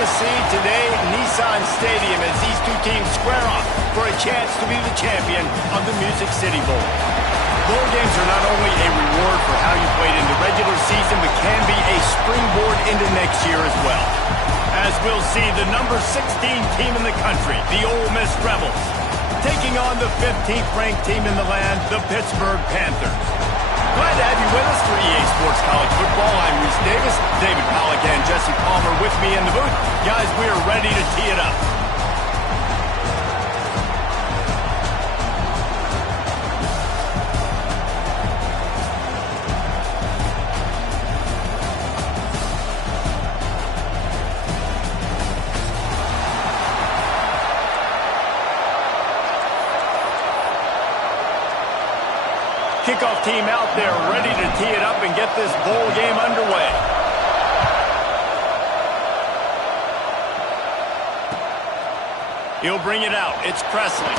to see today at Nissan Stadium as these two teams square off for a chance to be the champion of the Music City Bowl. Bowl games are not only a reward for how you played in the regular season, but can be a springboard into next year as well. As we'll see, the number 16 team in the country, the Ole Miss Rebels, taking on the 15th ranked team in the land, the Pittsburgh Panthers. Glad to have you with us for EA Sports College Football. I'm Reese Davis, David Pollack and Jesse Palmer with me in the booth. Guys, we are ready to tee it up. Kickoff team out there ready to tee it up and get this bowl game underway. He'll bring it out. It's Presley.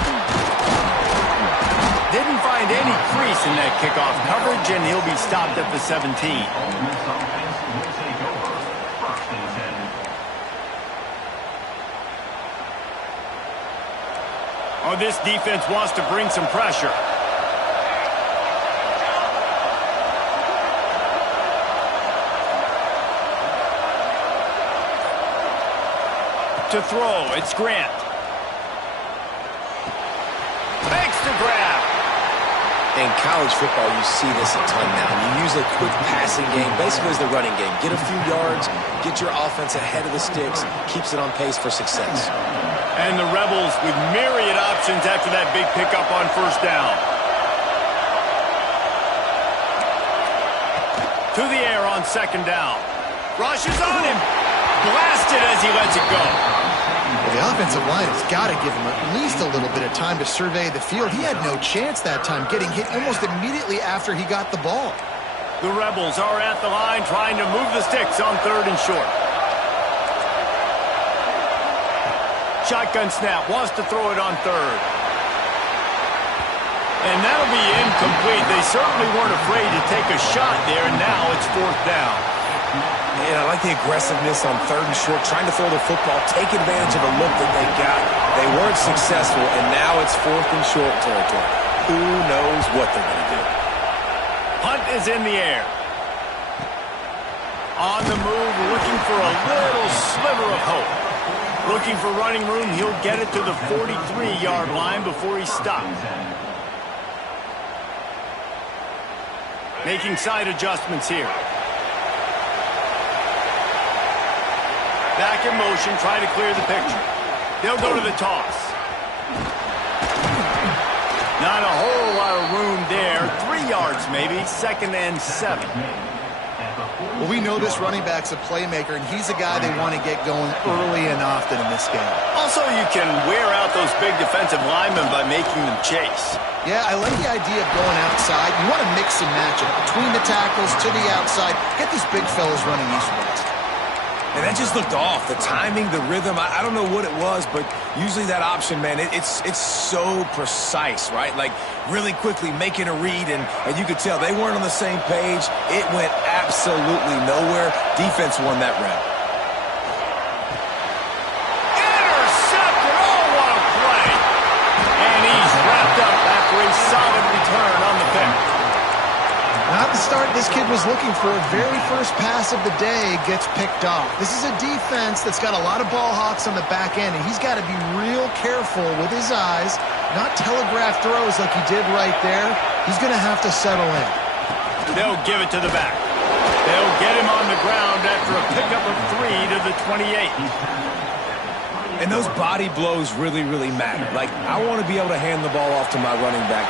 Didn't find any crease in that kickoff coverage, and he'll be stopped at the 17. Oh, this defense wants to bring some pressure. To throw, it's Grant. Makes the grab. In college football, you see this a ton now. You use a quick passing game, basically as the running game. Get a few yards, get your offense ahead of the sticks, keeps it on pace for success. And the Rebels with myriad options after that big pickup on first down. To the air on second down. Rushes on him. Blasted as he lets it go. Well, the offensive line has got to give him at least a little bit of time to survey the field. He had no chance that time, getting hit almost immediately after he got the ball. The Rebels are at the line trying to move the sticks on third and short. Shotgun snap, wants to throw it on third. And that'll be incomplete. They certainly weren't afraid to take a shot there, and now it's fourth down. Man, I like the aggressiveness on third and short, trying to throw the football, take advantage of a look that they got. They weren't successful, and now it's fourth and short territory. Who knows what they're going to do? Punt is in the air. On the move, looking for a little sliver of hope. Looking for running room, he'll get it to the 43-yard line before he stops. Making side adjustments here. Back in motion, trying to clear the picture. They'll go to the toss. Not a whole lot of room there. 3 yards maybe, second and 7. Well, we know this running back's a playmaker, and he's a guy they want to get going early and often in this game. Also, you can wear out those big defensive linemen by making them chase. Yeah, I like the idea of going outside. You want to mix and match it between the tackles to the outside. Get these big fellas running east-west. And that just looked off. The timing, the rhythm, I don't know what it was, but usually that option, man, it's so precise, right? Like, really quickly making a read, and you could tell they weren't on the same page. It went absolutely nowhere. Defense won that round. Intercepted! Oh, what a play! And he's wrapped up after a solid return on the pick. Not the start this kid was looking for. Very first pass of the day gets picked off. This is a defense that's got a lot of ball hawks on the back end, and he's got to be real careful with his eyes, not telegraph throws like he did right there. He's going to have to settle in. They'll give it to the back. They'll get him on the ground after a pickup of 3 to the 28. And those body blows really, really matter. Like, I want to be able to hand the ball off to my running back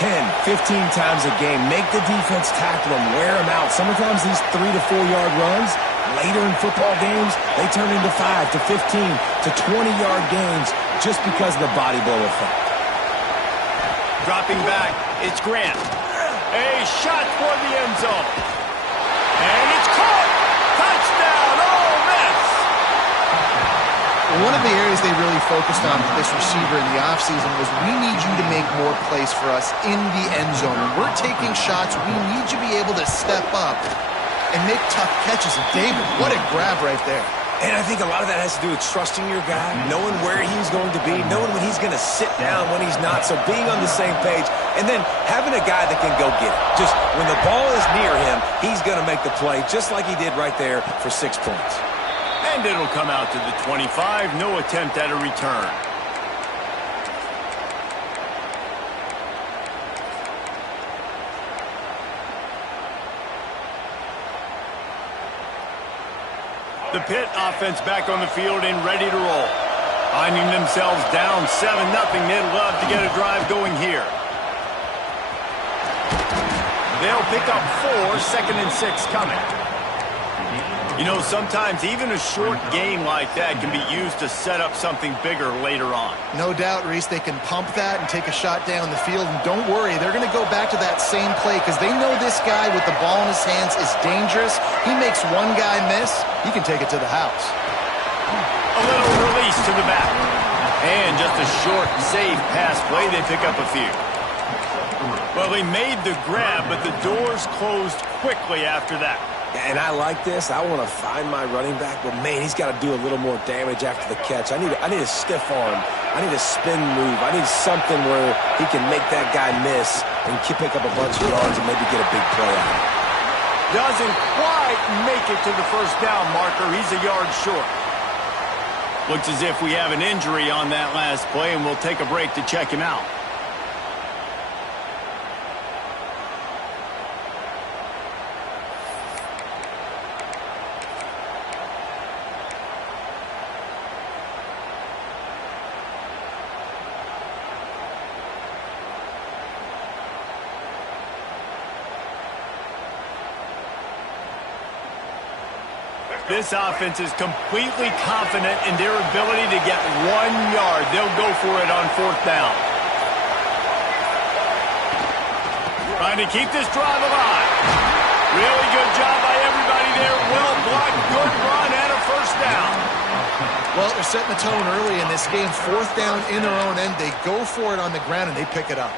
10, 15 times a game. Make the defense tackle them, wear them out. Sometimes these 3 to 4 yard runs, later in football games, they turn into 5 to 15 to 20 yard gains just because of the body blow effect. Dropping back, it's Grant. A shot for the end zone. And it's caught! Touchdown, Ole Miss! One of the areas they really focused on with this receiver in the offseason was, we need you to make more plays for us in the end zone. When we're taking shots, we need you to be able to step up and make tough catches. And David, what a grab right there. And I think a lot of that has to do with trusting your guy, knowing where he's going to be, knowing when he's going to sit down, when he's not. So being on the same page, and then having a guy that can go get it. Just when the ball is near him, he's going to make the play, just like he did right there for 6 points. And it'll come out to the 25. No attempt at a return. The Pitt offense back on the field and ready to roll. Finding themselves down 7-0. They'd love to get a drive going here. They'll pick up 4, 2nd and 6 coming. You know, sometimes even a short gain like that can be used to set up something bigger later on. No doubt, Reese, they can pump that and take a shot down the field. And don't worry, they're going to go back to that same play because they know this guy with the ball in his hands is dangerous. He makes one guy miss, he can take it to the house. A little release to the back. And just a short, safe pass play, they pick up a few. Well, they made the grab, but the doors closed quickly after that. And I like this. I want to find my running back, but man, he's got to do a little more damage after the catch. I need a stiff arm. I need a spin move. I need something where he can make that guy miss and pick up a bunch of yards and maybe get a big play out of it. Doesn't quite make it to the first down marker. He's a yard short. Looks as if we have an injury on that last play, and we'll take a break to check him out. This offense is completely confident in their ability to get 1 yard. They'll go for it on 4th down. Trying to keep this drive alive. Really good job by everybody there. Well blocked, good run, and a first down. Well, they're setting the tone early in this game. 4th down in their own end. They go for it on the ground, and they pick it up.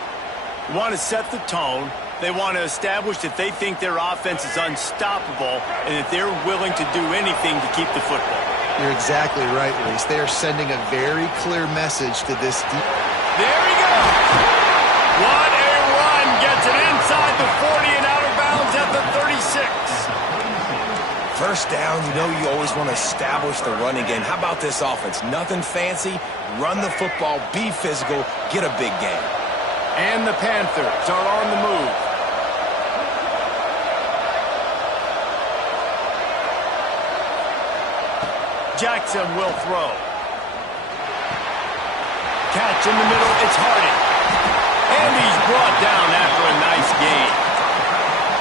You want to set the tone. They want to establish that they think their offense is unstoppable and that they're willing to do anything to keep the football. You're exactly right, Reese. They are sending a very clear message to this. There he goes. What a run. Gets it inside the 40 and out of bounds at the 36. First down, you know you always want to establish the running game. How about this offense? Nothing fancy. Run the football, be physical, get a big game. And the Panthers are on the move. Jackson will throw. Catch in the middle, it's Hardy. And he's brought down after a nice gain.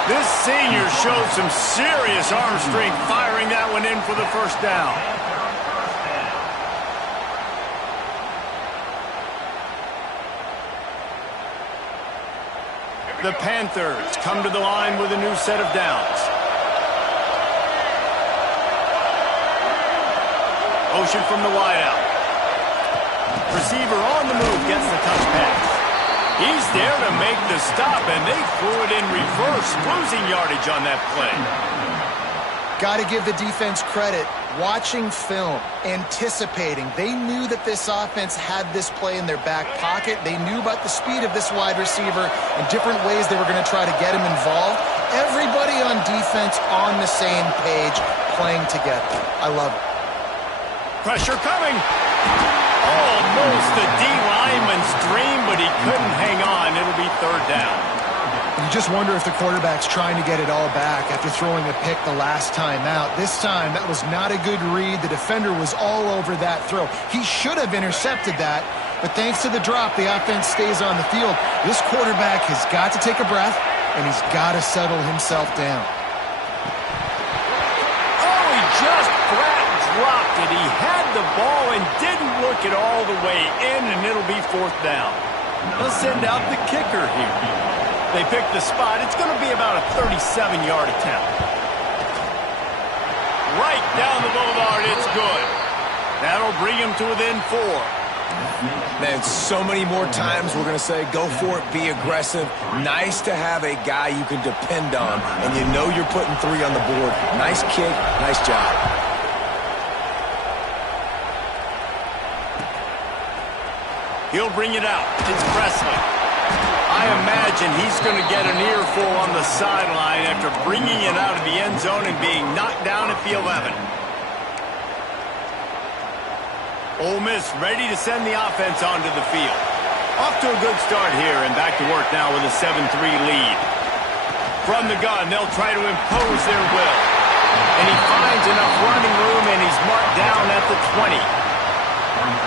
This senior showed some serious arm strength firing that one in for the first down. The Panthers come to the line with a new set of downs. Motion from the wideout. Receiver on the move gets the touch pass. He's there to make the stop, and they threw it in reverse, losing yardage on that play. Got to give the defense credit. Watching film, anticipating. They knew that this offense had this play in their back pocket. They knew about the speed of this wide receiver and different ways they were going to try to get him involved. Everybody on defense on the same page, playing together. I love it. Pressure coming. Almost the D lineman's dream, but he couldn't hang on. It'll be 3rd down. You just wonder if the quarterback's trying to get it all back after throwing a pick the last time out. This time, that was not a good read. The defender was all over that throw. He should have intercepted that, but thanks to the drop, the offense stays on the field. This quarterback has got to take a breath, and he's got to settle himself down. Oh, he just flat dropped it. He had the ball and didn't look it all the way in, and it'll be 4th down. They'll send out the kicker here. They pick the spot. It's going to be about a 37-yard attempt. Right down the boulevard, it's good. That'll bring him to within 4. Man, so many more times we're going to say, go for it, be aggressive. Nice to have a guy you can depend on, and you know you're putting 3 on the board. Nice kick, nice job. He'll bring it out. It's Presley. I imagine he's going to get an earful on the sideline after bringing it out of the end zone and being knocked down at the 11. Ole Miss ready to send the offense onto the field. Off to a good start here and back to work now with a 7-3 lead. From the gun, they'll try to impose their will. And he finds enough running room, and he's marked down at the 20.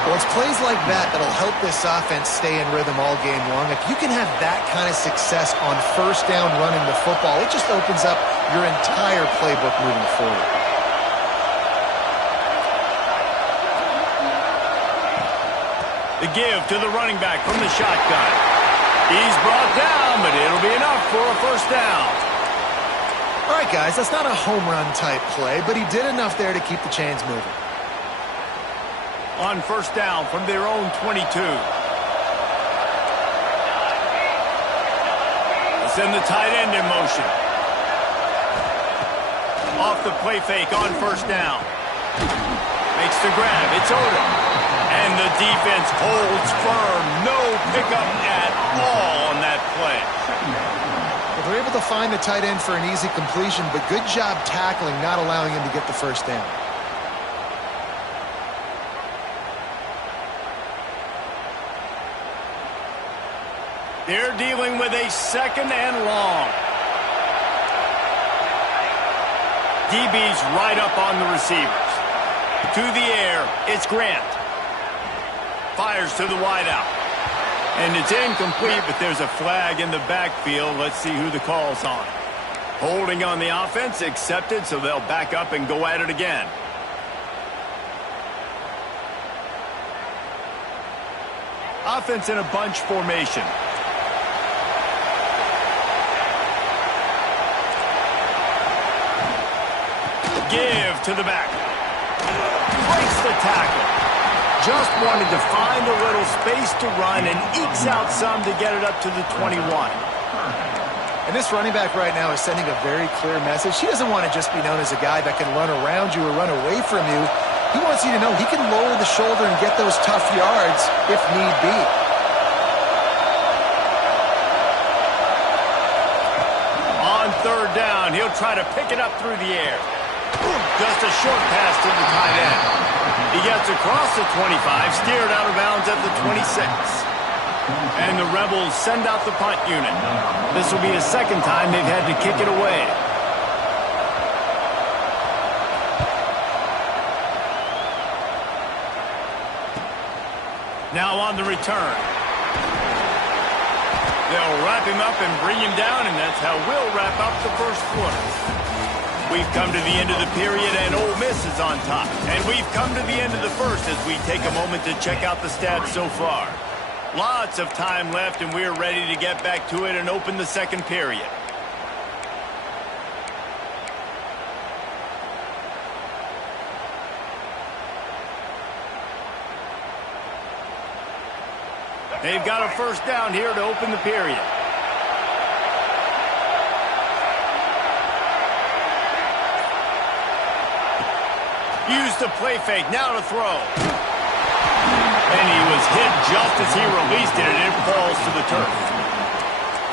Well, it's plays like that that'll help this offense stay in rhythm all game long. If you can have that kind of success on first down running the football, it just opens up your entire playbook moving forward. The give to the running back from the shotgun. He's brought down, but it'll be enough for a first down. All right, guys, that's not a home run type play, but he did enough there to keep the chains moving. On first down from their own 22. They'll send the tight end in motion. Off the play fake on first down. Makes the grab. It's Odom. And the defense holds firm. No pickup at all on that play. Well, they're able to find the tight end for an easy completion, but good job tackling, not allowing him to get the first down. They're dealing with a second and long. DB's right up on the receivers. To the air, it's Grant. Fires to the wideout. And it's incomplete, but there's a flag in the backfield. Let's see who the call's on. Holding on the offense, accepted, so they'll back up and go at it again. Offense in a bunch formation. Give to the back. Breaks the tackle. Just wanted to find a little space to run and ekes out some to get it up to the 21. And this running back right now is sending a very clear message. He doesn't want to just be known as a guy that can run around you or run away from you. He wants you to know he can lower the shoulder and get those tough yards if need be. On third down, he'll try to pick it up through the air. Just a short pass to the tight end. He gets across the 25, steered out of bounds at the 26. And the Rebels send out the punt unit. This will be the second time they've had to kick it away. Now on the return. They'll wrap him up and bring him down, and that's how we'll wrap up the first quarter. We've come to the end of the period, and Ole Miss is on top. And we've come to the end of the first as we take a moment to check out the stats so far. Lots of time left, and we're ready to get back to it and open the second period. They've got a first down here to open the period. Use the play fake, now to throw. And he was hit just as he released it, and it falls to the turf.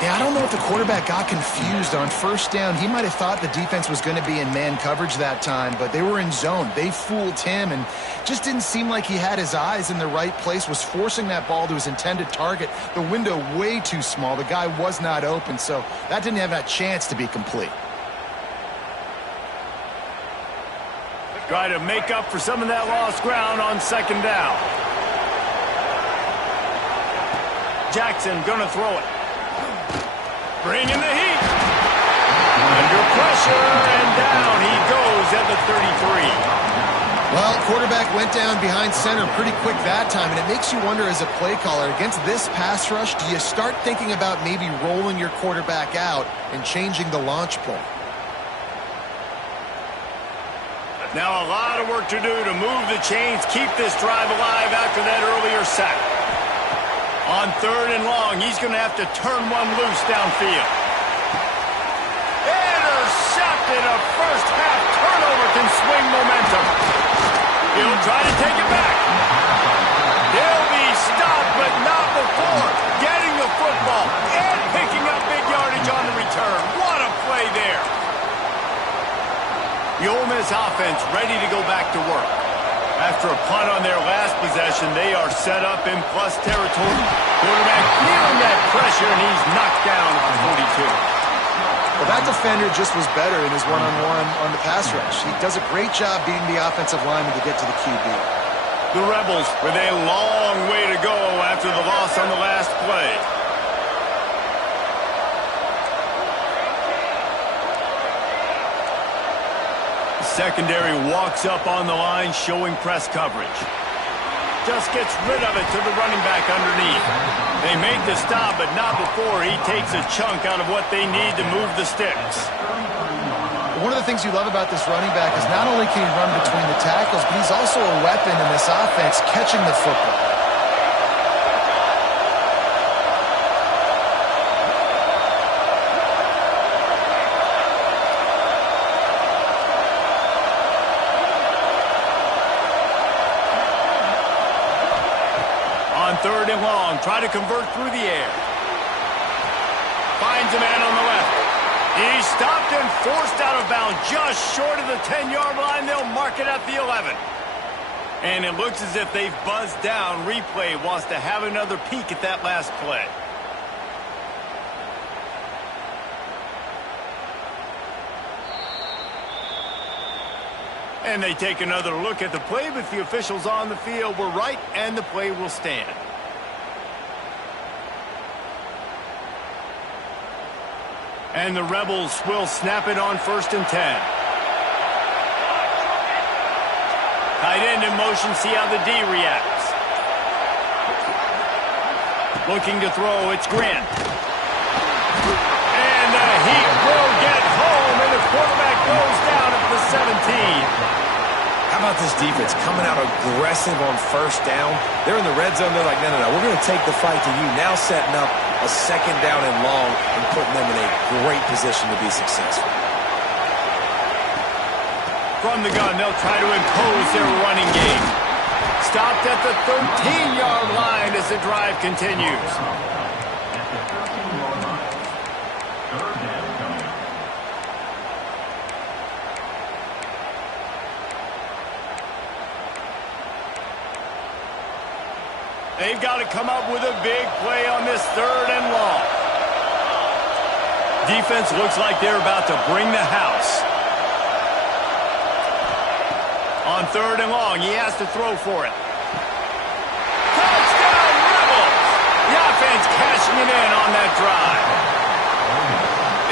Yeah, I don't know if the quarterback got confused on first down. He might have thought the defense was going to be in man coverage that time, but they were in zone. They fooled him, and just didn't seem like he had his eyes in the right place, was forcing that ball to his intended target. The window way too small. The guy was not open, so that didn't have that chance to be complete. Try to make up for some of that lost ground on second down. Jackson gonna throw it. Bringing the heat. Under pressure, and down he goes at the 33. Well, quarterback went down behind center pretty quick that time, and it makes you wonder as a play caller, against this pass rush, do you start thinking about maybe rolling your quarterback out and changing the launch point? Now a lot of work to do to move the chains, keep this drive alive after that earlier sack. On third and long, he's going to have to turn one loose downfield. Intercepted. A first half turnover can swing momentum. He'll try to take it back. He'll be stopped, but not this offense ready to go back to work. After a punt on their last possession, they are set up in plus territory. Quarterback feeling that pressure, and he's knocked down on 42. Well, that defender just was better in his one-on-one on the pass rush. He does a great job beating the offensive lineman to get to the QB. The Rebels with a long way to go after the loss on the last play. Secondary walks up on the line, showing press coverage. Just gets rid of it to the running back underneath. They make the stop, but not before he takes a chunk out of what they need to move the sticks. One of the things you love about this running back is not only can he run between the tackles, but he's also a weapon in this offense, catching the football. Third and long, try to convert through the air. Finds a man on the left. He's stopped and forced out of bounds just short of the 10-yard line. They'll mark it at the 11. And it looks as if they've buzzed down. Replay wants to have another peek at that last play. And they take another look at the play, but the officials on the field were right, and the play will stand. And the Rebels will snap it on 1st and 10. Tight end in motion, see how the D reacts. Looking to throw, it's Grant. And the heat will get home, and the quarterback goes down at the 17. How about this defense coming out aggressive on 1st down? They're in the red zone. They're like, no, we're going to take the fight to you. Now setting up a 2nd down and long and putting them in a great position to be successful. From the gun, they'll try to impose their running game. Stopped at the 13-yard line as the drive continues. They've got to come up with a big play on this 3rd and long. Defense looks like they're about to bring the house. On 3rd and long, he has to throw for it. Touchdown, Rebels! The offense cashing it in on that drive.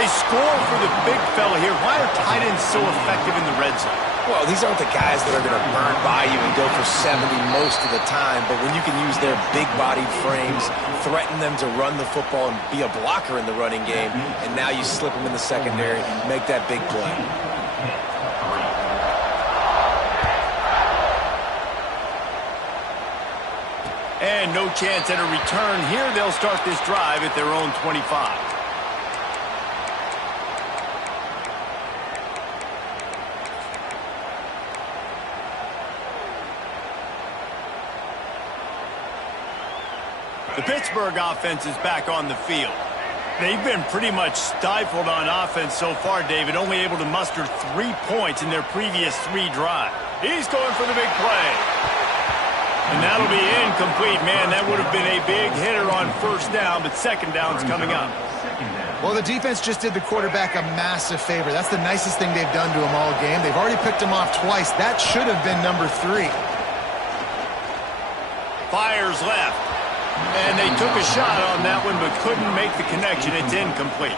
They score for the big fella here. Why are tight ends so effective in the red zone? Well, these aren't the guys that are going to burn by you and go for 70 most of the time, but when you can use their big-bodied frames, threaten them to run the football and be a blocker in the running game, and now you slip them in the secondary, make that big play. And no chance at a return here. They'll start this drive at their own 25. The Pittsburgh offense is back on the field. They've been pretty much stifled on offense so far, David, only able to muster 3 points in their previous 3 drives. He's going for the big play. And that'll be incomplete, man. That would have been a big hitter on 1st down, but 2nd down's coming up. Well, the defense just did the quarterback a massive favor. That's the nicest thing they've done to him all game. They've already picked him off twice. That should have been number 3. Fires left. And they took a shot on that one, but couldn't make the connection. It's incomplete.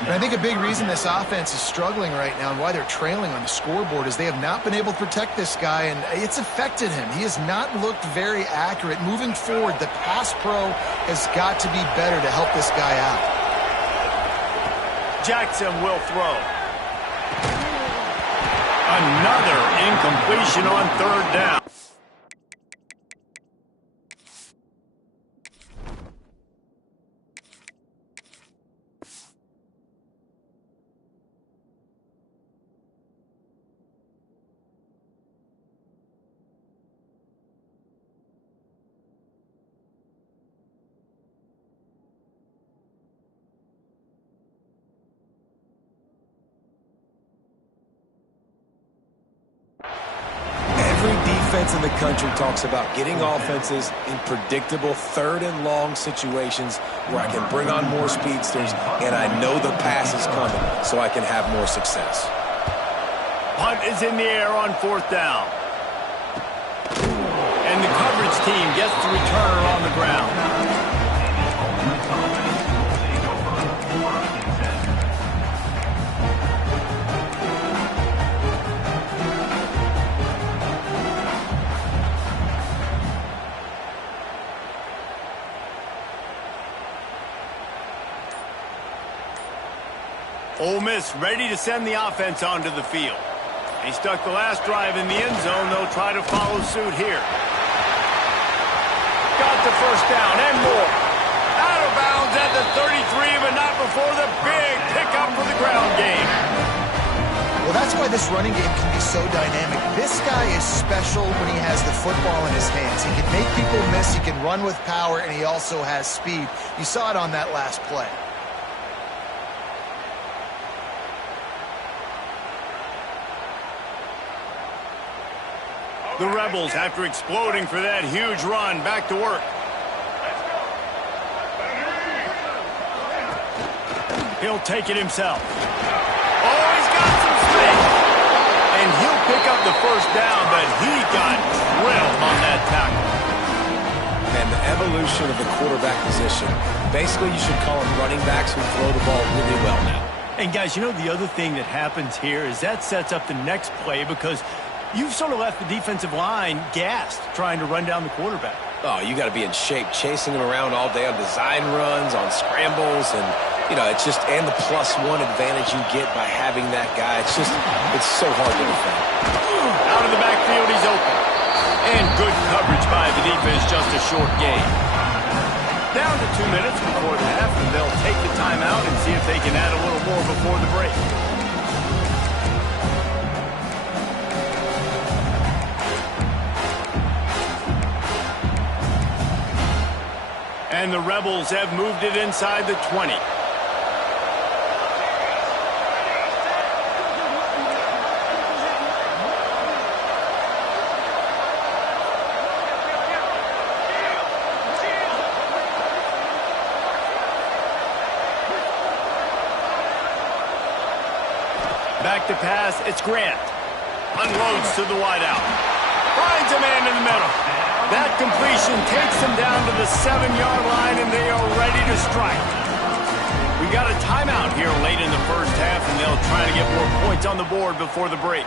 And I think a big reason this offense is struggling right now and why they're trailing on the scoreboard is they have not been able to protect this guy, and it's affected him. He has not looked very accurate. Moving forward, the pass pro has got to be better to help this guy out. Jackson will throw. Another incompletion on 3rd down. defense in the country talks about getting offenses in predictable third and long situations where I can bring on more speedsters and I know the pass is coming so I can have more success. Punt is in the air on 4th down. And the coverage team gets the returner on the ground. Ole Miss ready to send the offense onto the field. They stuck the last drive in the end zone. They'll try to follow suit here. Got the first down and more. Out of bounds at the 33, but not before the big pickup for the ground game. Well, that's why this running game can be so dynamic. This guy is special when he has the football in his hands. He can make people miss, he can run with power, and he also has speed. You saw it on that last play. The Rebels, after exploding for that huge run, back to work. He'll take it himself. Oh, he's got some space. And he'll pick up the first down, but he got drilled on that tackle. And the evolution of the quarterback position. Basically, you should call them running backs who throw the ball really well now. And, guys, you know the other thing that happens here is that sets up the next play because you've sort of left the defensive line gassed trying to run down the quarterback. Oh, you got to be in shape, chasing him around all day on design runs, on scrambles, and, you know, it's just, and the +1 advantage you get by having that guy. It's just, it's so hard to defend. Out of the backfield, he's open. And good coverage by the defense, just a short gain. Down to 2 minutes before the half, and they'll take the timeout and see if they can add a little more before the break. And the Rebels have moved it inside the 20. Back to pass, it's Grant. Unloads to the wideout. Finds a man in the middle. That completion takes them down to the 7-yard line, and they are ready to strike. We got a timeout here late in the first half, and they'll try to get more points on the board before the break.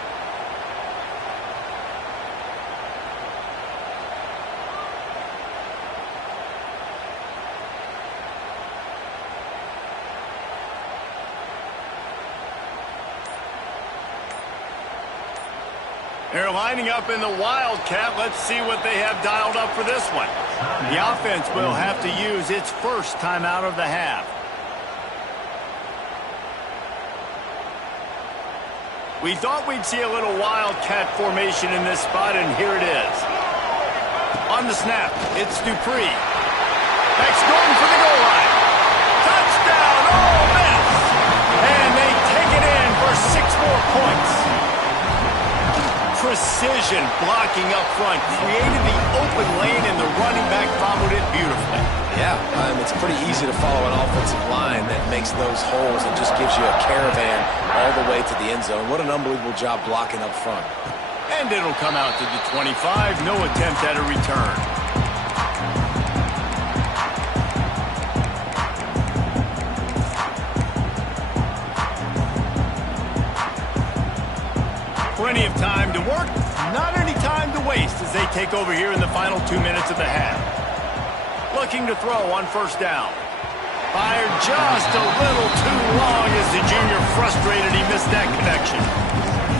They're lining up in the Wildcat. Let's see what they have dialed up for this one. The offense will have to use its first timeout of the half. We thought we'd see a little Wildcat formation in this spot, and here it is. On the snap, it's Dupree. Next going for the goal line. Touchdown, Ole Miss! And they take it in for 6 more points. Precision blocking up front, created the open lane, and the running back followed it beautifully. Yeah, it's pretty easy to follow an offensive line that makes those holes and just gives you a caravan all the way to the end zone. What an unbelievable job blocking up front. And it'll come out to the 25, no attempt at a return. Plenty of time to work, not any time to waste as they take over here in the final 2 minutes of the half. Looking to throw on first down. Fired just a little too long as the junior frustrated he missed that connection.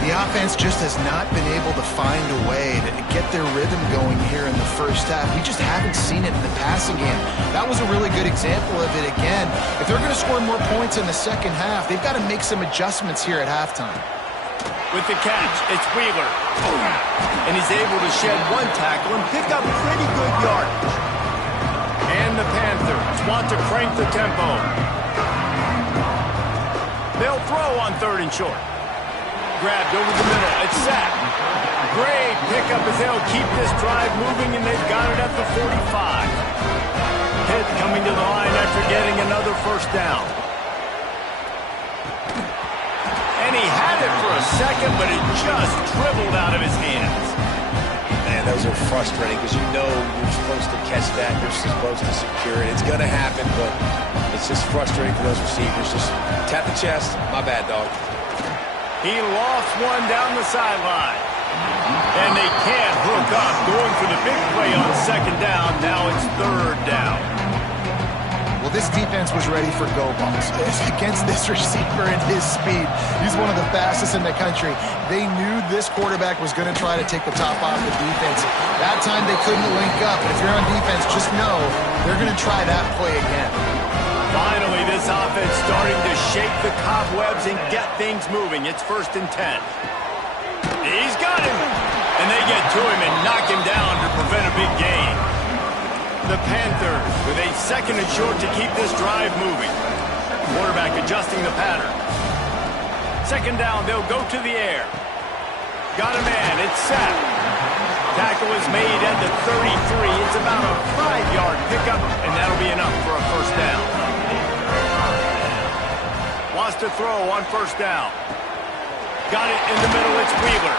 The offense just has not been able to find a way to get their rhythm going here in the first half. We just haven't seen it in the passing game. That was a really good example of it again. If they're going to score more points in the second half, they've got to make some adjustments here at halftime. With the catch, it's Wheeler. And he's able to shed one tackle and pick up pretty good yardage. And the Panthers want to crank the tempo. They'll throw on 3rd and short. Grabbed over the middle. It's sacked. Great pickup as they'll keep this drive moving, and they've got it at the 45. Pitt coming to the line after getting another first down. And he had it for a second, but it just dribbled out of his hands. Man, those are frustrating because you know you're supposed to catch that. You're supposed to secure it. It's going to happen, but it's just frustrating for those receivers. Just tap the chest. My bad, dog. He lost one down the sideline. And they can't hook up. Going for the big play on second down. Now it's third down. Well, this defense was ready for go balls. Against this receiver and his speed, he's one of the fastest in the country. They knew this quarterback was going to try to take the top off the defense. That time they couldn't link up. But if you're on defense, just know they're going to try that play again. Finally, this offense starting to shake the cobwebs and get things moving. It's 1st and 10. He's got him. And they get to him and knock him down to prevent a big gain. The Panthers with a 2nd and short to keep this drive moving. Quarterback adjusting the pattern. 2nd down, they'll go to the air. Got a man, it's set. Tackle is made at the 33. It's about a 5-yard pickup, and that'll be enough for a first down. Wants to throw on 1st down. Got it in the middle, it's Wheeler.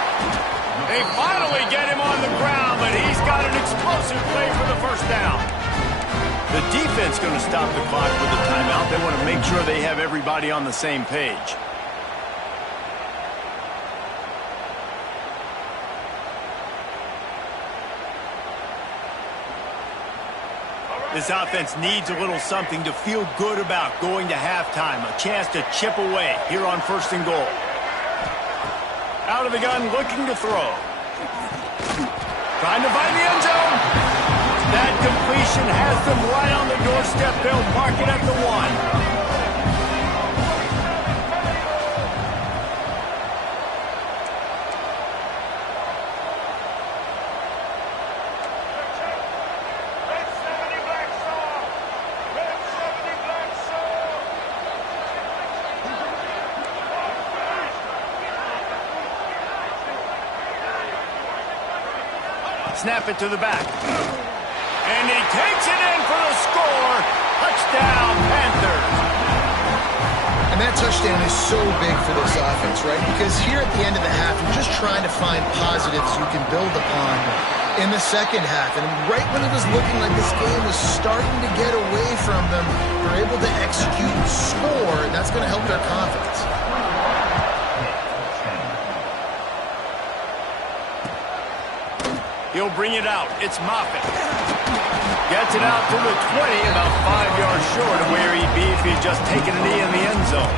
They finally get him on the ground, but he's got an explosive play for the first down. The defense going to stop the clock with a timeout. They want to make sure they have everybody on the same page. This offense needs a little something to feel good about going to halftime. A chance to chip away here on 1st and goal. Out of the gun, looking to throw. Trying to find the end zone. That completion has them right on the doorstep. They'll mark it at the 1. Snap it to the back. And he takes it in for the score. Touchdown, Panthers. And that touchdown is so big for this offense, right? Because here at the end of the half, you're just trying to find positives you can build upon in the second half. And right when it was looking like this game was starting to get away from them, they're able to execute and score, and that's going to help their confidence. He'll bring it out. It's Moffitt. Gets it out to the 20, about 5 yards short of where he'd be if he'd just taken a knee in the end zone.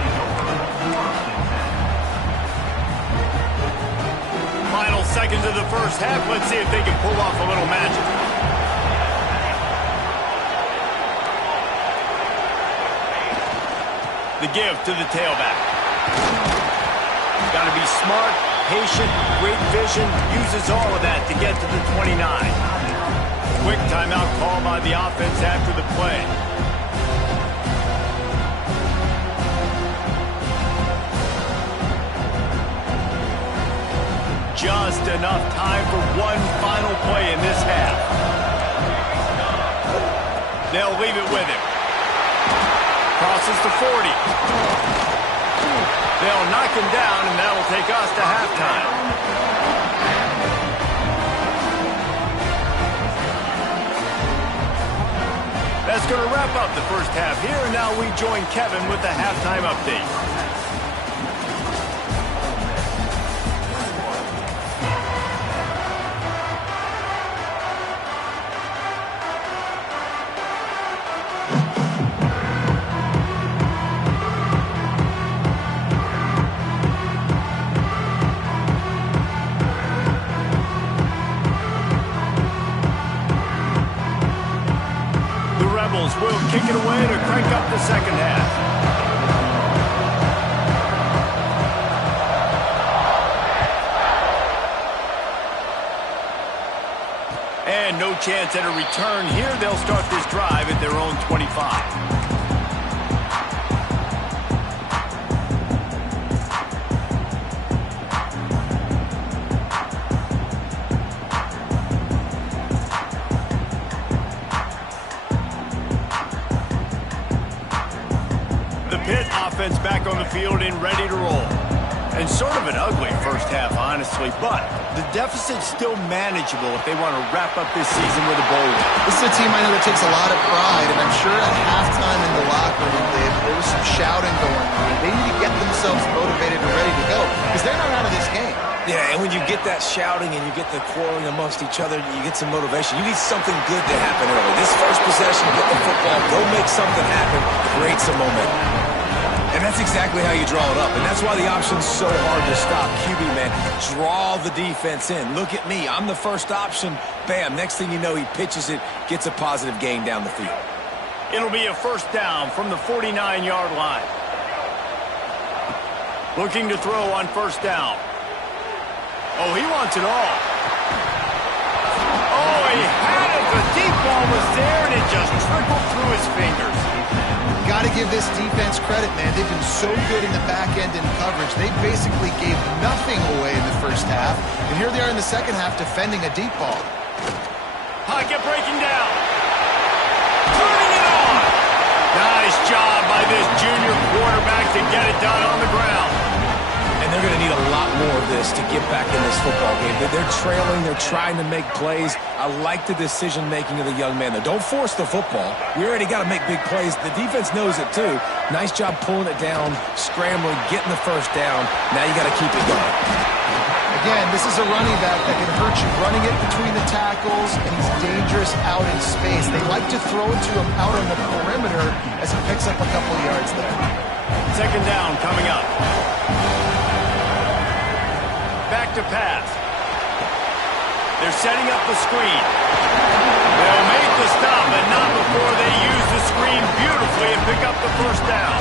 Final seconds of the first half. Let's see if they can pull off a little magic. The give to the tailback. Got to be smart, patient, great vision, uses all of that to get to the 29. Quick timeout call by the offense after the play. Just enough time for one final play in this half. They'll leave it with him. Crosses the 40. They'll knock him down, and that'll take us to halftime. That's going to wrap up the first half here, and now we join Kevin with the halftime update. Will kick it away to crank up the second half. And no chance at a return here. They'll start this drive at their own 25. offense back on the field and ready to roll. And sort of an ugly first half, honestly, but the deficit's still manageable if they want to wrap up this season with a bowl win. This is a team I know that takes a lot of pride, and I'm sure at halftime in the locker room, there was some shouting going on. They need to get themselves motivated and ready to go because they're not out of this game. Yeah, and when you get that shouting and you get the quarreling amongst each other, you get some motivation. You need something good to happen early. This first possession, get the football, go make something happen, create some momentum. And that's exactly how you draw it up. And that's why the option's so hard to stop. QB, man, draw the defense in. Look at me. I'm the first option. Bam. Next thing you know, he pitches it, gets a positive gain down the field. It'll be a first down from the 49-yard line. Looking to throw on first down. Oh, he wants it all. Oh, he had it. The deep ball was there, and it just trickled through his fingers. Got to give this defense credit, man. They've been so good in the back end in coverage. They basically gave nothing away in the first half. And here they are in the second half defending a deep ball. Pocket breaking down. Turning it on. Nice job by this junior quarterback to get it done on the ground. And they're going to need a lot more of this to get back in this football game. They're trailing. They're trying to make plays. I like the decision-making of the young man, though. Don't force the football. We already got to make big plays. The defense knows it, too. Nice job pulling it down, scrambling, getting the first down. Now you got to keep it going. Again, this is a running back that can hurt you running it between the tackles, and he's dangerous out in space. They like to throw it to him out on the perimeter as he picks up a couple yards there. Second down coming up. Back to pass. They're setting up the screen. They'll make the stop, but not before they use the screen beautifully and pick up the first down.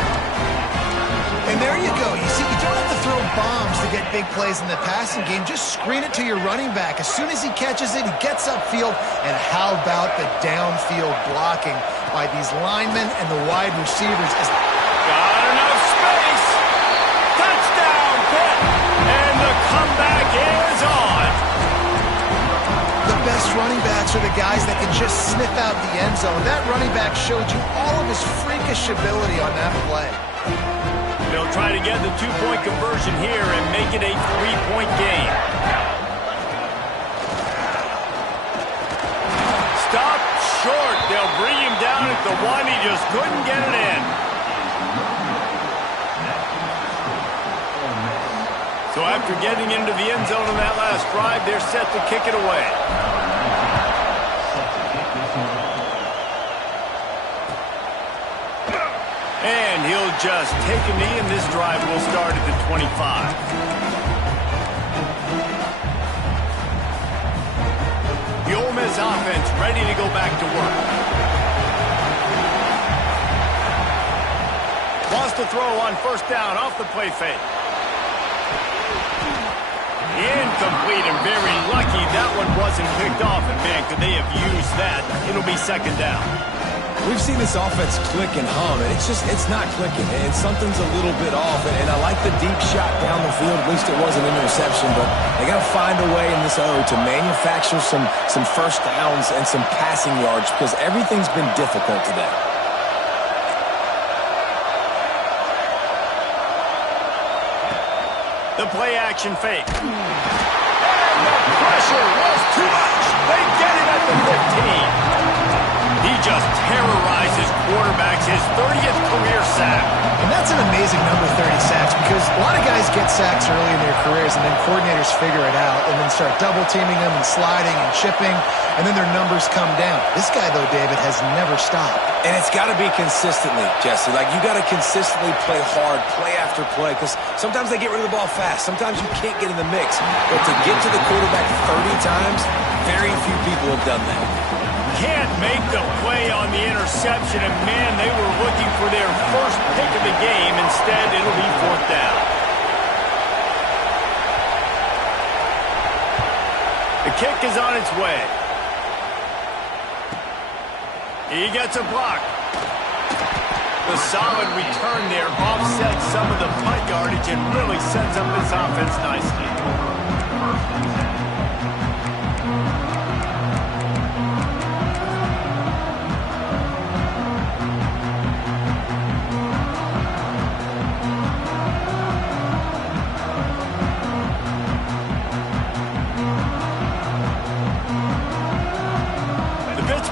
And there you go. You see, you don't have to throw bombs to get big plays in the passing game. Just screen it to your running back. As soon as he catches it, he gets upfield. And how about the downfield blocking by these linemen and the wide receivers? Got enough space. Touchdown, Pitt. And the comeback is on. The best running backs are the guys that can just sniff out the end zone. That running back showed you all of his freakish ability on that play. They'll try to get the two-point conversion here and make it a three-point game. Stop short. They'll bring him down at the one. He just couldn't get it in. So after getting into the end zone in that last drive, they're set to kick it away. And he'll just take a knee, and this drive will start at the 25. The Ole Miss offense ready to go back to work. Wants to throw on first down off the play fake. Incomplete, and very lucky that one wasn't picked off. And man, could they have used that? It'll be second down. We've seen this offense click and hum, and it's not clicking, and something's a little bit off. And I like the deep shot down the field. At least it was an interception, but they got to find a way in this O to manufacture some first downs and some passing yards because everything's been difficult today. The play action fake. And the pressure was too much. They get it at the 15. He just terrorizes quarterbacks, his 30th career sack. And that's an amazing number, 30 sacks, because a lot of guys get sacks early in their careers, and then coordinators figure it out and then start double-teaming them and sliding and chipping, and then their numbers come down. This guy, though, David, has never stopped. And it's got to be consistently, Jesse. Like, you got to consistently play hard, play after play, because sometimes they get rid of the ball fast. Sometimes you can't get in the mix. But to get to the quarterback 30 times, very few people have done that. Can't make the play on the interception, and man, they were looking for their first pick of the game. Instead, it'll be fourth down. The kick is on its way. He gets a block. The solid return there offsets some of the punt yardage and really sets up this offense nicely.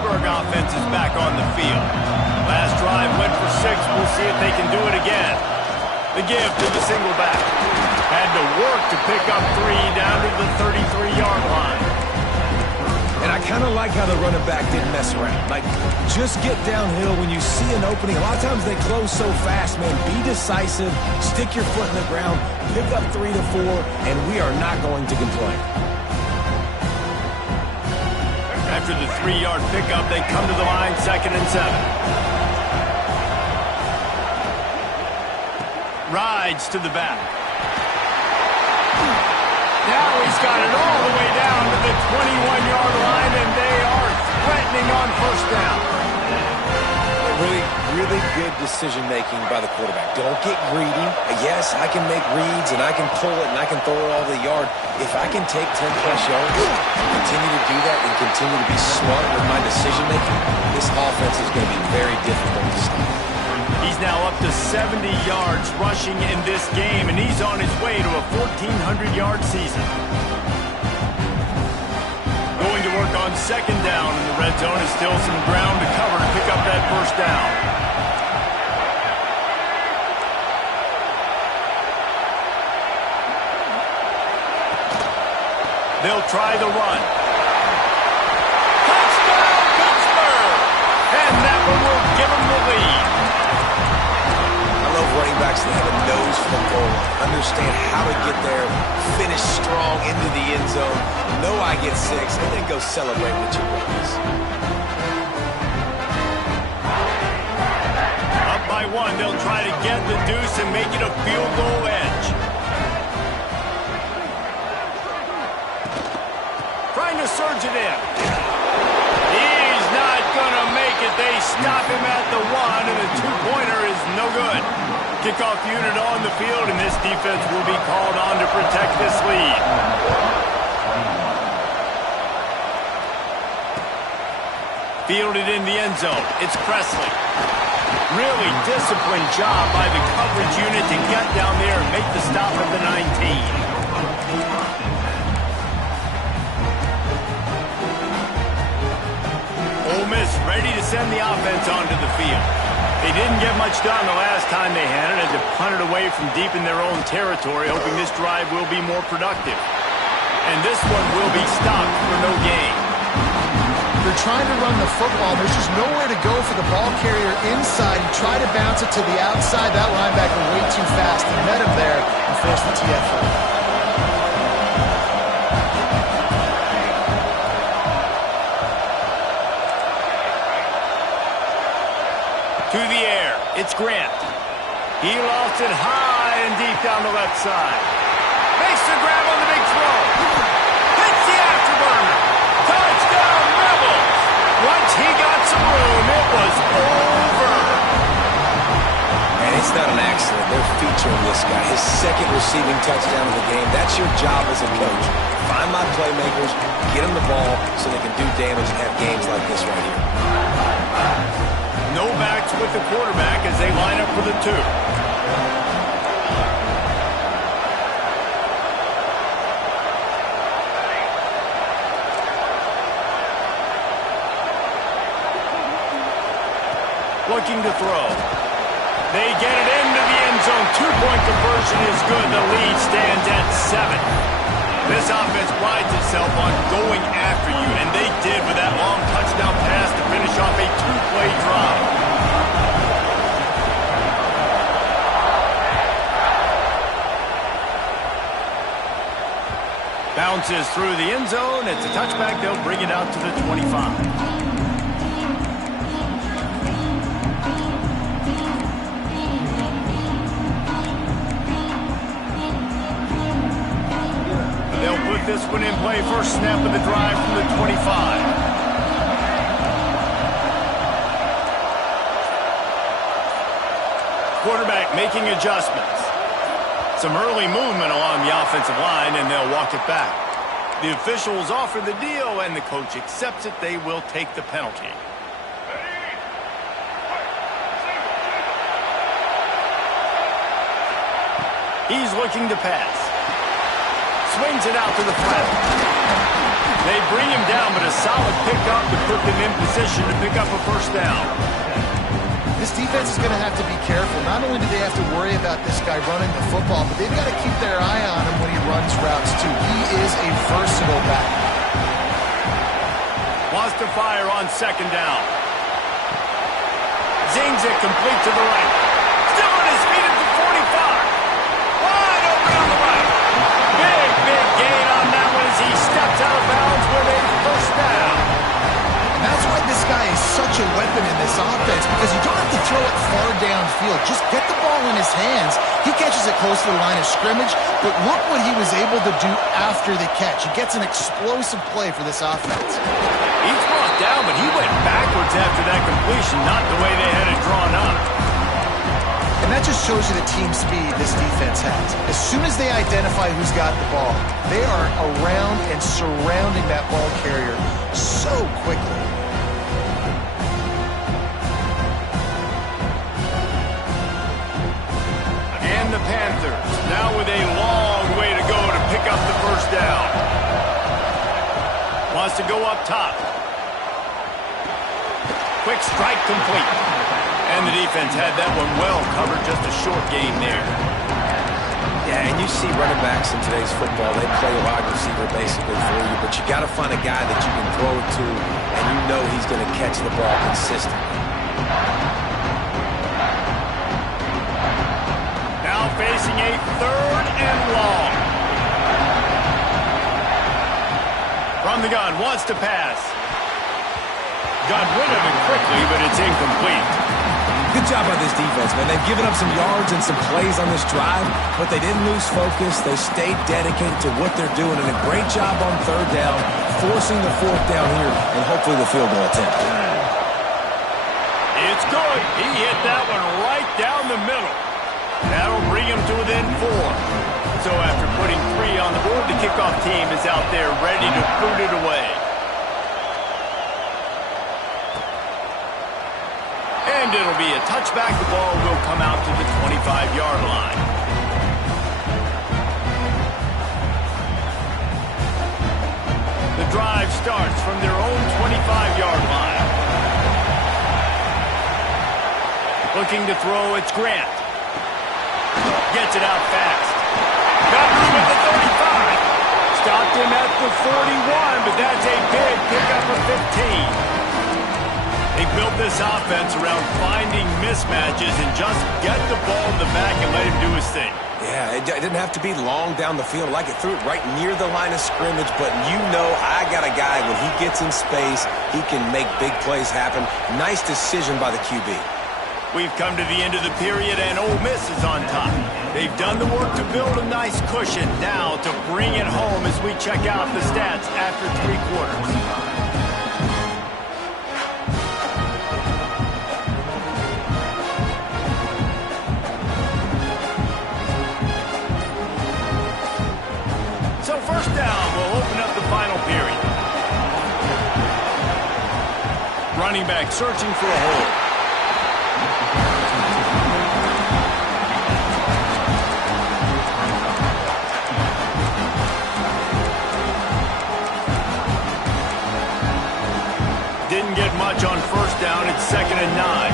Pittsburgh offense is back on the field. Last drive went for 6. We'll see if they can do it again. The give to the single back. Had to work to pick up 3 down to the 33-yard line. And I kind of like how the running back didn't mess around. Like, just get downhill when you see an opening. A lot of times they close so fast, man. Be decisive, stick your foot in the ground, pick up 3 to 4, and we are not going to complain. After the 3-yard pickup, they come to the line, 2nd and 7. Rides to the back. Now he's got it all the way down to the 21-yard line, and they are threatening on 1st down. Really good decision-making by the quarterback. Don't get greedy. Yes, I can make reads, and I can pull it, and I can throw it all the yard. If I can take 10-plus yards, continue to do that, and continue to be smart with my decision-making, this offense is going to be very difficult to stop. He's now up to 70 yards rushing in this game, and he's on his way to a 1,400-yard season. Going to work on 2nd down in the red zone is still some ground to cover to pick up that 1st down. They'll try the run. Touchdown, Pittsburgh! And that one will give them the lead. Running backs that have a nose for the goal, understand how to get there, finish strong into the end zone, know I get 6, and then go celebrate with your buddies. Up by 1, they'll try to get the deuce and make it a field goal edge. Trying to surge it in. He's not going to make it. They stop him at the 1, and the 2-pointer is no good. Kickoff unit on the field, and this defense will be called on to protect this lead. Fielded in the end zone. It's Presley. Really disciplined job by the coverage unit to get down there and make the stop at the 19. Ole Miss ready to send the offense onto the field. They didn't get much done the last time they had it, as they punted away from deep in their own territory, hoping this drive will be more productive. And this one will be stopped for no gain. They're trying to run the football. There's just nowhere to go for the ball carrier inside. He tried to bounce it to the outside. That linebacker way too fast. He met him there and forced the TFL. To the air, it's Grant. He lost it high and deep down the left side. Makes the grab on the big throw. Hits the afterburner. Touchdown, Rebels. Once he got some room, it was over. And it's not an accident. They're featuring this guy. His 2nd receiving touchdown of the game. That's your job as a coach. Find my playmakers, get them the ball so they can do damage and have games like this right here. No backs with the quarterback as they line up for the 2. Looking to throw. They get it into the end zone. 2-point conversion is good. The lead stands at 7. This offense prides itself on going after you, and they did with that long touchdown pass to finish off a 2-play drive. Bounces through the end zone. It's a touchback. They'll bring it out to the 25. This one in play, first snap of the drive from the 25. Quarterback making adjustments. Some early movement along the offensive line, and they'll walk it back. The officials offer the deal, and the coach accepts it. They will take the penalty. He's looking to pass. Swings it out to the flat. They bring him down, but a solid pickup to put them in position to pick up a first down. This defense is going to have to be careful. Not only do they have to worry about this guy running the football, but they've got to keep their eye on him when he runs routes, too. He is a versatile back. Wants to fire on second down. Zings it complete to the right. Still on his feet at the 45. Wide open on the right. Big gain on that one as he steps out of bounds with a first down. That's why this guy is such a weapon in this offense, because you don't have to throw it far downfield. Just get the ball in his hands. He catches it close to the line of scrimmage, but look what he was able to do after the catch. He gets an explosive play for this offense. He's brought down, but he went backwards after that completion, not the way they had it drawn up. And that just shows you the team speed this defense has. As soon as they identify who's got the ball, they are around and surrounding that ball carrier so quickly. And the Panthers, now with a long way to go to pick up the first down. Wants to go up top. Quick strike complete. And the defense had that one well covered, just a short gain there. Yeah, and you see running backs in today's football, they play wide receiver basically for you, but you got to find a guy that you can throw it to, and you know he's going to catch the ball consistently. Now facing a third and long. From the gun, wants to pass. Got rid of it quickly, but it's incomplete. Good job by this defense, man. They've given up some yards and some plays on this drive, but they didn't lose focus. They stayed dedicated to what they're doing, and a great job on third down, forcing the fourth down here, and hopefully the field goal attempt. It's good. He hit that one right down the middle. That'll bring him to within 4. So after putting 3 on the board, the kickoff team is out there ready to boot it away. And it'll be a touchback. The ball will come out to the 25-yard line. The drive starts from their own 25-yard line. Looking to throw, it's Grant. Gets it out fast. Got room at the 35. Stopped him at the 41, but that's a big pickup of 15. They built this offense around finding mismatches and just get the ball in the back and let him do his thing. Yeah, it didn't have to be long down the field. Like it threw it right near the line of scrimmage, but you know I got a guy, when he gets in space, he can make big plays happen. Nice decision by the QB. We've come to the end of the period, and Ole Miss is on top. They've done the work to build a nice cushion. Now to bring it home as we check out the stats after 3 quarters. So first down will open up the final period. Running back searching for a hole. Didn't get much on first down. It's 2nd and 9.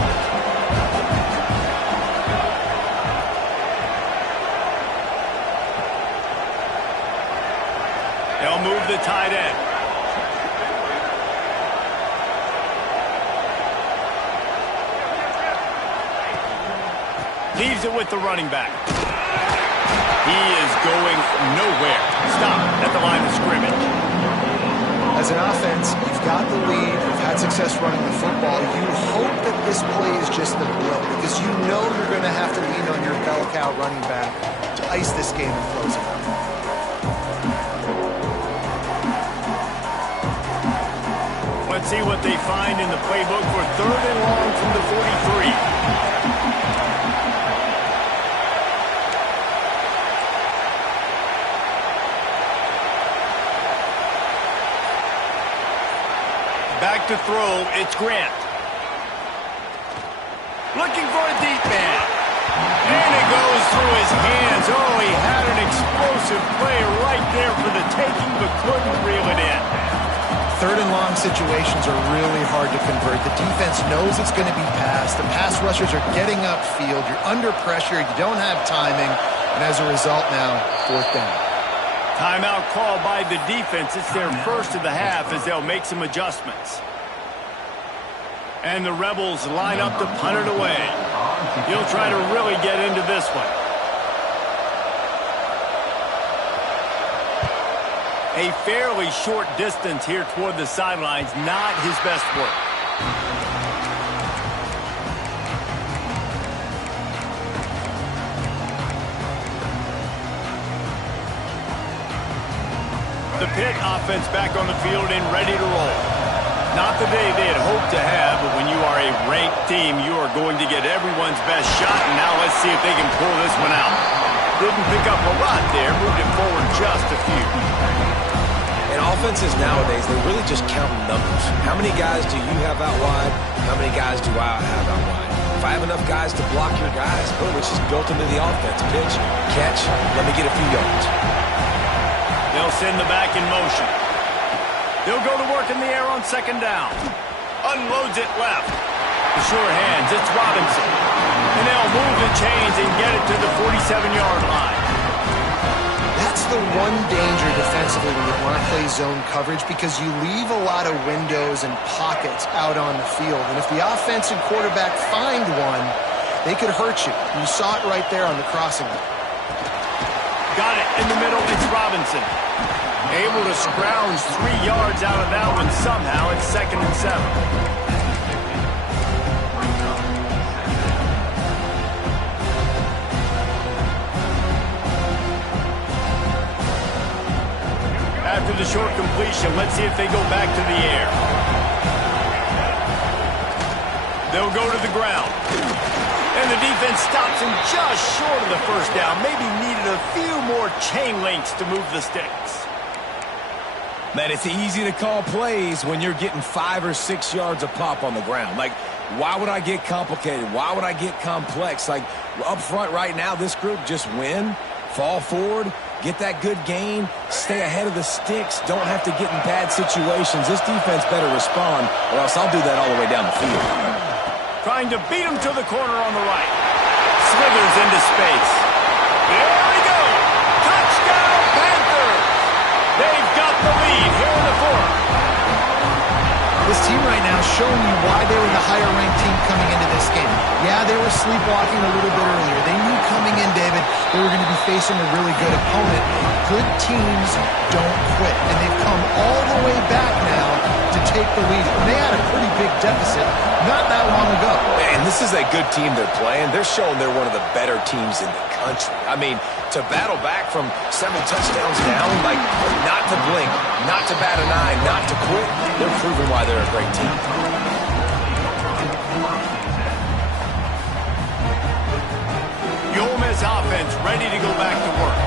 They'll move the tight end. Leaves it with the running back. He is going nowhere. Stop at the line of scrimmage. As an offense, you've got the lead, you've had success running the football. You hope that this play is just the blow, because you know you're going to have to lean on your bell cow running back to ice this game and close it out. Let's see what they find in the playbook for 3rd and long from the 43. Back to throw, it's Grant. Looking for a deep man. And it goes through his hands. Oh, he had an explosive play right there for the taking, but couldn't reel it in. Third and long situations are really hard to convert. The defense knows it's going to be passed. The pass rushers are getting upfield. You're under pressure. You don't have timing. And as a result now, fourth down. Timeout called by the defense. It's their first of the half as they'll make some adjustments. And the Rebels line up to punt it away. He'll try to really get into this one. A fairly short distance here toward the sidelines, not his best work. The Pitt offense back on the field and ready to roll. Not the day they had hoped to have, but when you are a ranked team, you are going to get everyone's best shot, and now let's see if they can pull this one out. Didn't pick up a lot there, moved it forward just a few. And offenses nowadays, they really just count numbers. How many guys do you have out wide? How many guys do I have out wide? If I have enough guys to block your guys, boom, it's just built into the offense. Pitch, catch, let me get a few yards. They'll send the back in motion. They'll go to work in the air on second down. Unloads it left. The sure hands, it's Robinson. And they'll move the chains and get it to the 47-yard line. That's the one danger defensively when you want to play zone coverage, because you leave a lot of windows and pockets out on the field. And if the offense and quarterback find one, they could hurt you. You saw it right there on the crossing. Got it in the middle, it's Robinson. Able to scrounge 3 yards out of that one somehow. It's 2nd and 7. After the short completion, let's see if they go back to the air. They'll go to the ground. And the defense stops him just short of the first down. Maybe needed a few more chain links to move the sticks. Man, it's easy to call plays when you're getting 5 or 6 yards a pop on the ground. Like, why would I get complicated? Why would I get complex? Like, up front right now, this group just win, fall forward, get that good gain, stay ahead of the sticks, don't have to get in bad situations. This defense better respond, or else I'll do that all the way down the field. Trying to beat him to the corner on the right. Slithers into space. There we go. Touchdown, Panthers. They've got the lead here in the fourth. This team right now is showing you why they were the higher-ranked team coming into this game. Yeah, they were sleepwalking a little bit earlier. They knew coming in, David, they were going to be facing a really good opponent. Good teams don't quit, and they've come all the way back now to take the lead. And they had a pretty big deficit not that long ago. Man, this is a good team they're playing. They're showing they're one of the better teams in the country. I mean, to battle back from 7 touchdowns down, like, not to blink, not to bat an eye, not to quit, they're proving why they're a great team. The Ole Miss offense ready to go back to work.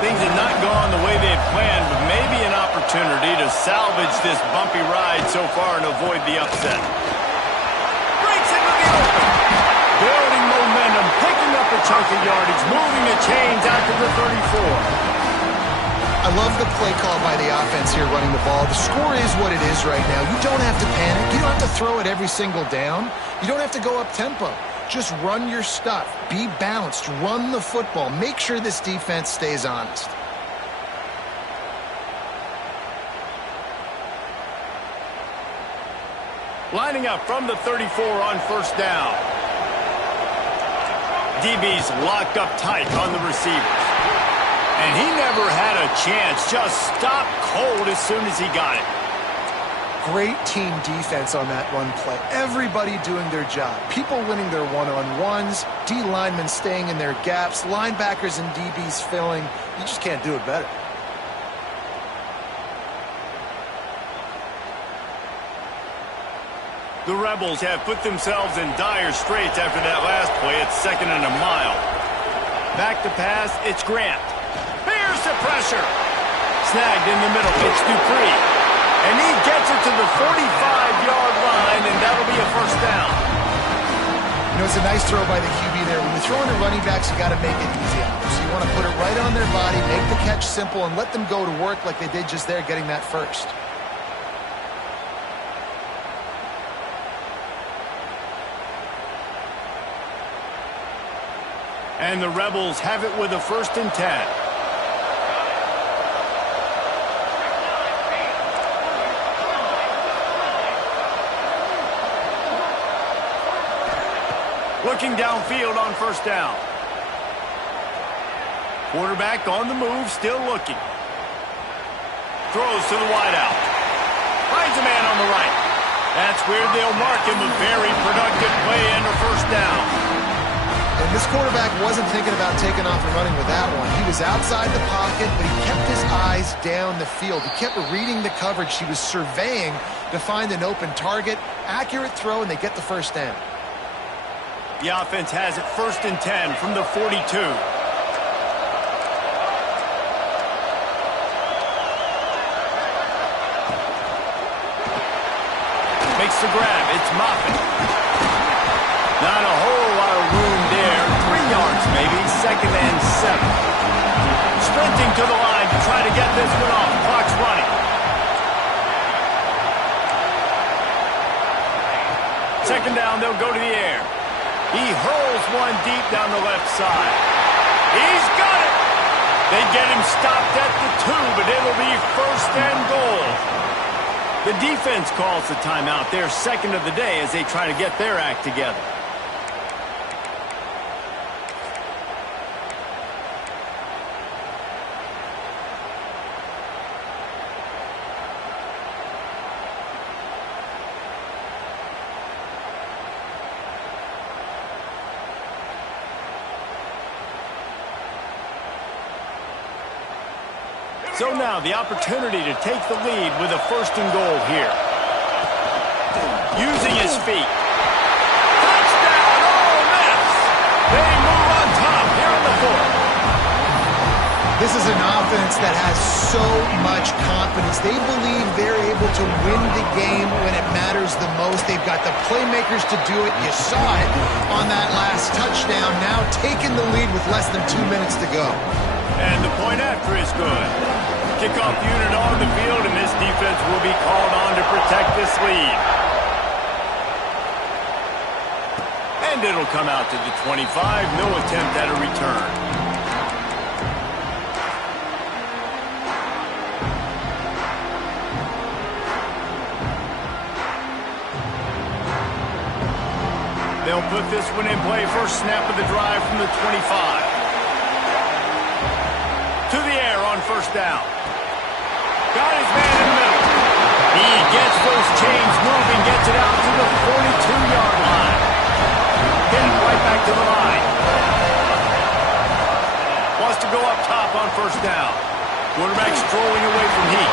Things have not gone the way they had planned, but maybe an opportunity to salvage this bumpy ride so far and avoid the upset. Breaks into the open. Building momentum, picking up a chunk of yardage, moving the chains out to the 34. I love the play call by the offense here running the ball. The score is what it is right now. You don't have to panic. You don't have to throw it every single down. You don't have to go up tempo. Just run your stuff. Be balanced. Run the football. Make sure this defense stays honest. Lining up from the 34 on first down. DB's locked up tight on the receivers. And he never had a chance. Just stopped cold as soon as he got it. Great team defense on that run play. Everybody doing their job. People winning their one-on-ones. D linemen staying in their gaps. Linebackers and DBs filling. You just can't do it better. The Rebels have put themselves in dire straits after that last play. It's 2nd and a mile. Back to pass, it's Grant. Here's the pressure. Snagged in the middle, it's Dupree. And he gets it to the 45-yard line, and that'll be a first down. You know, it's a nice throw by the QB there. When you're throwing to running backs, you got to make it easy on them. So you want to put it right on their body, make the catch simple, and let them go to work like they did just there, getting that first. And the Rebels have it with a 1st and 10. Looking downfield on 1st down. Quarterback on the move, still looking. Throws to the wideout. Finds a man on the right. That's where they'll mark him. A very productive play and a 1st down. And this quarterback wasn't thinking about taking off and running with that one. He was outside the pocket, but he kept his eyes down the field. He kept reading the coverage. He was surveying to find an open target. Accurate throw, and they get the 1st down. The offense has it 1st and 10 from the 42. Makes the grab. It's Moffitt. Not a whole lot of room there. 3 yards maybe. 2nd and 7. Sprinting to the line to try to get this one off. Clock's running. 2nd down, they'll go to the air. He hurls one deep down the left side. He's got it! They get him stopped at the 2, but it'll be 1st and goal. The defense calls the timeout, their 2nd of the day, as they try to get their act together. So now the opportunity to take the lead with a 1st and goal here. Using his feet. Touchdown! Oh, miss! They move on top here in the 4th. This is an offense that has so much confidence. They believe they're able to win the game when it matters the most. They've got the playmakers to do it. You saw it on that last touchdown. Now taking the lead with less than 2 minutes to go. And the point after is good. Kickoff unit on the field, and this defense will be called on to protect this lead. And it'll come out to the 25. No attempt at a return. They'll put this one in play. First snap of the drive from the 25. To the air on 1st down. Got his man in the middle. He gets those chains moving, gets it out to the 42-yard line. Get it right back to the line. Wants to go up top on 1st down. Quarterback strolling away from Heat.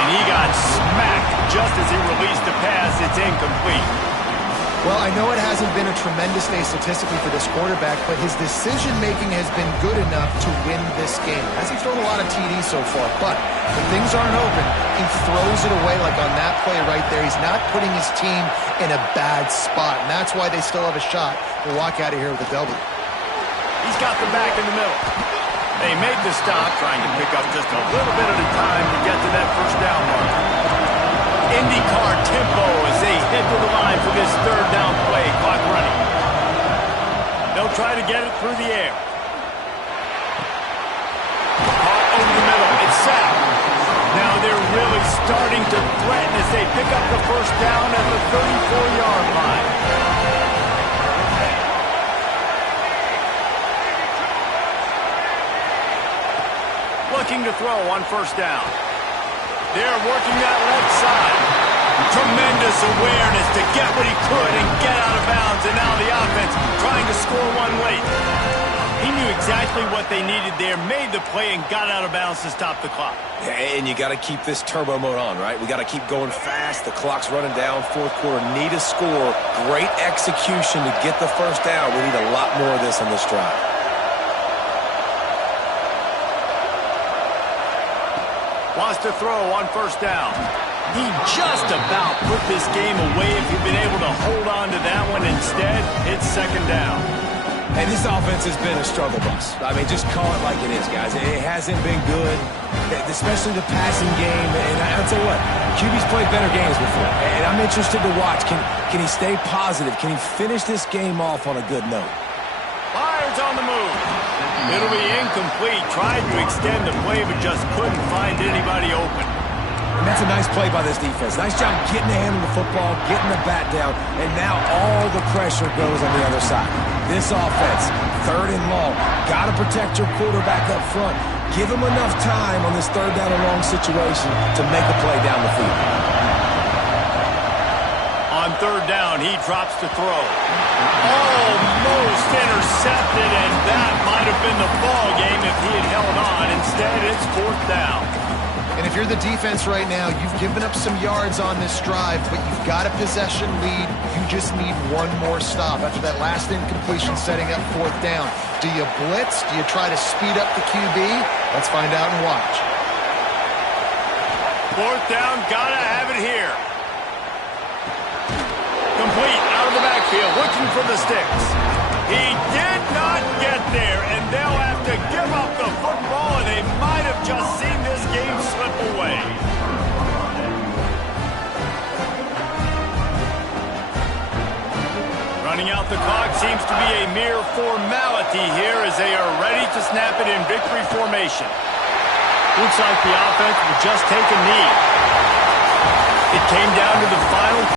And he got smacked just as he released the pass. It's incomplete. Well, I know it hasn't been a tremendous day statistically for this quarterback, but his decision-making has been good enough to win this game. Hasn't thrown a lot of TDs so far, but when things aren't open, he throws it away like on that play right there. He's not putting his team in a bad spot, and that's why they still have a shot to walk out of here with a W. He's got the back in the middle. They made the stop, trying to pick up just a little bit at a time to get to that 1st down mark. IndyCar tempo as they head to the line for this 3rd down play. Clock running. They'll try to get it through the air. Caught over the middle. It's sacked. Now they're really starting to threaten as they pick up the 1st down at the 34-yard line. Looking to throw on 1st down. They're working that left side. Tremendous awareness to get what he could and get out of bounds. And now the offense trying to score one late. He knew exactly what they needed there, made the play, and got out of bounds to stop the clock. Yeah, and you got to keep this turbo mode on, right? We got to keep going fast. The clock's running down. 4th quarter, need a score. Great execution to get the 1st down. We need a lot more of this on this drive. Wants to throw on 1st down. He just about put this game away if he'd been able to hold on to that one. Instead, it's 2nd down. And this offense has been a struggle bus. I mean, just call it like it is, guys. It hasn't been good, especially the passing game. And I'll tell you what, QB's played better games before. And I'm interested to watch. Can he stay positive? Can he finish this game off on a good note? Fires Defense on the move. It'll be incomplete. Tried to extend the play, but just couldn't find anybody open. And that's a nice play by this defense. Nice job getting the hand on the football, getting the bat down, and now all the pressure goes on the other side. This offense, 3rd and long, got to protect your quarterback up front. Give him enough time on this 3rd down and long situation to make a play down the field. On 3rd down, he drops to throw. Almost intercepted, and that might have been the ball game if he had held on. Instead, it's 4th down. And if you're the defense right now, you've given up some yards on this drive, but you've got a possession lead. You just need one more stop after that last incompletion setting up 4th down. Do you blitz? Do you try to speed up the QB? Let's find out and watch. 4th down, gotta have it here. Complete, out of the backfield, looking for the sticks. He did not get there, and they'll have to give up the football, and they might have just seen this game slip away. Running out the clock seems to be a mere formality here as they are ready to snap it in victory formation. Looks like the offense will just take a knee. It came down to the final